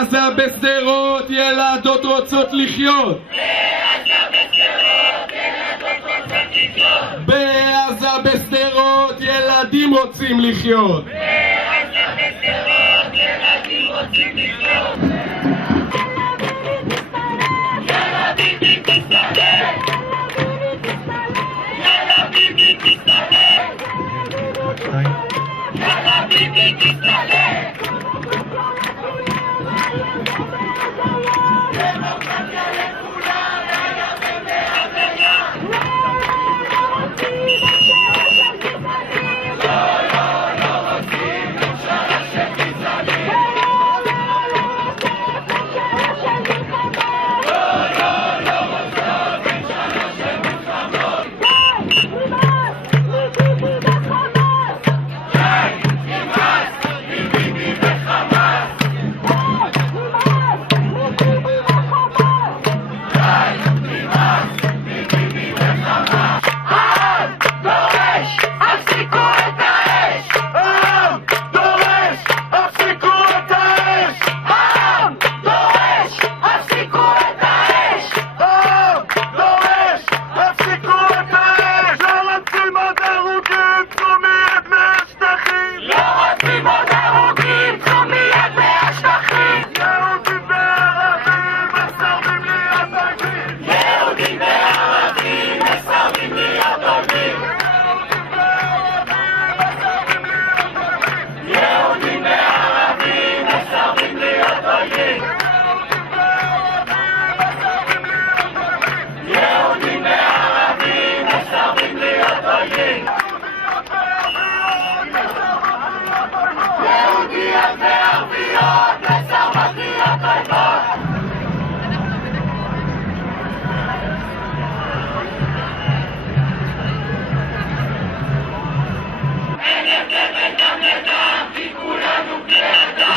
בעזה בשדרות ילדות רוצות לחיות. בעזה בשדרות ילדים רוצים לחיות.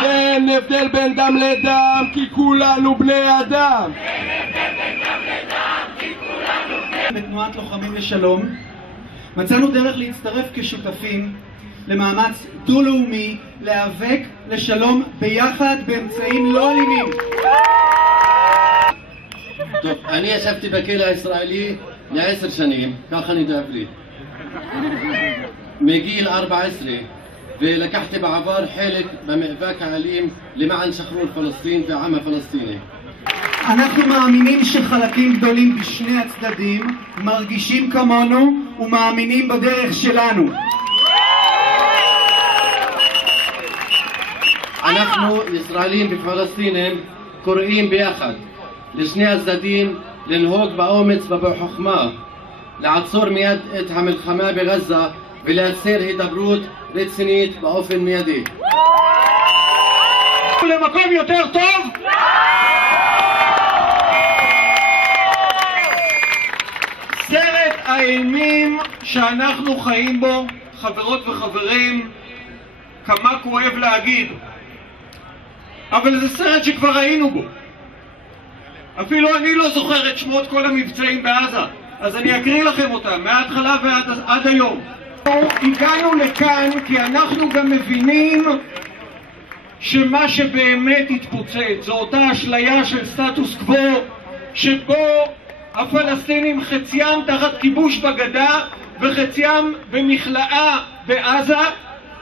אין הבדל בין דם לדם כי כולנו בני אדם. בתנועת לוחמים לשלום מצאנו דרך להצטרף כשותפים למאמץ דו-לאומי להיאבק לשלום ביחד באמצעים לא אלימים. טוב, אני ישבתי בכלא הישראלי ל10 שנים, ככה נדאב לי, מגיל 14, ולקחתי בעבר חלק במאבק האלים למען שחרור פלסטין והעם הפלסטיני. אנחנו מאמינים שחלקים גדולים בשני הצדדים מרגישים כמונו ומאמינים בדרך שלנו. אנחנו ישראלים ופלסטינים קוראים ביחד לשני הצדדים לנהוג באומץ ובחוכמה, לעצור מיד את המלחמה בגזה ולייצר הידברות רצינית באופן מיידי. למקום יותר טוב? סרט האימים שאנחנו חיים בו, חברות וחברים, כמה כואב להגיד, אבל זה סרט שכבר היינו בו. אפילו אני לא זוכר את שמות כל המבצעים בעזה, אז אני אקריא לכם אותם מההתחלה ועד היום. הגענו לכאן כי אנחנו גם מבינים שמה שבאמת התפוצץ זו אותה אשליה של סטטוס קוו שבו הפלסטינים חציים תחת כיבוש בגדה וחציים במכלאה בעזה,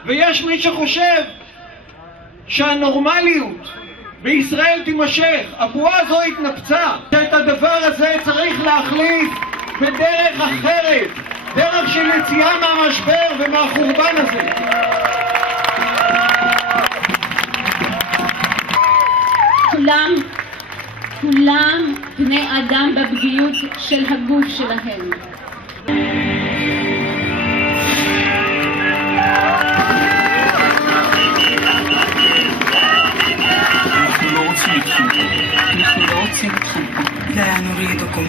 ויש מי שחושב שהנורמליות בישראל תימשך. הבועה הזו התנפצה. את הדבר הזה צריך להחליף בדרך אחרת, דרך של יציאה מהמשבר ומהחורבן הזה. כולם בני אדם בפגיעות של הגוף שלהם. אנחנו לא רוצים אתכם פה. لا نريدكم.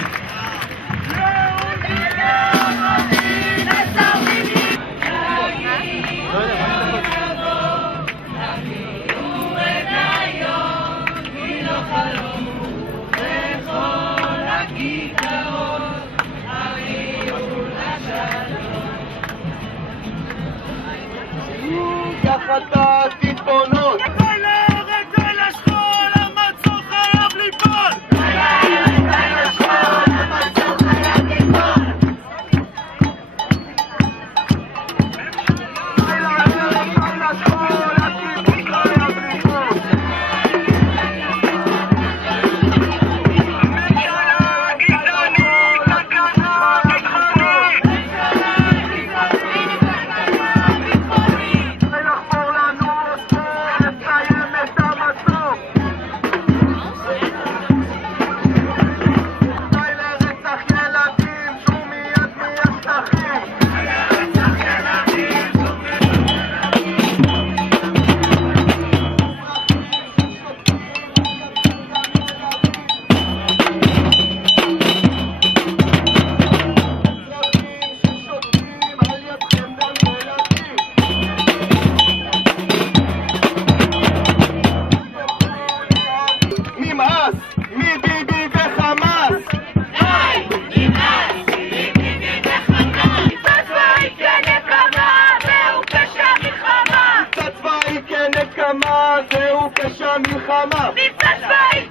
תחת הטיפונות הזה הוא פשע מלחמה. מבצע צבאי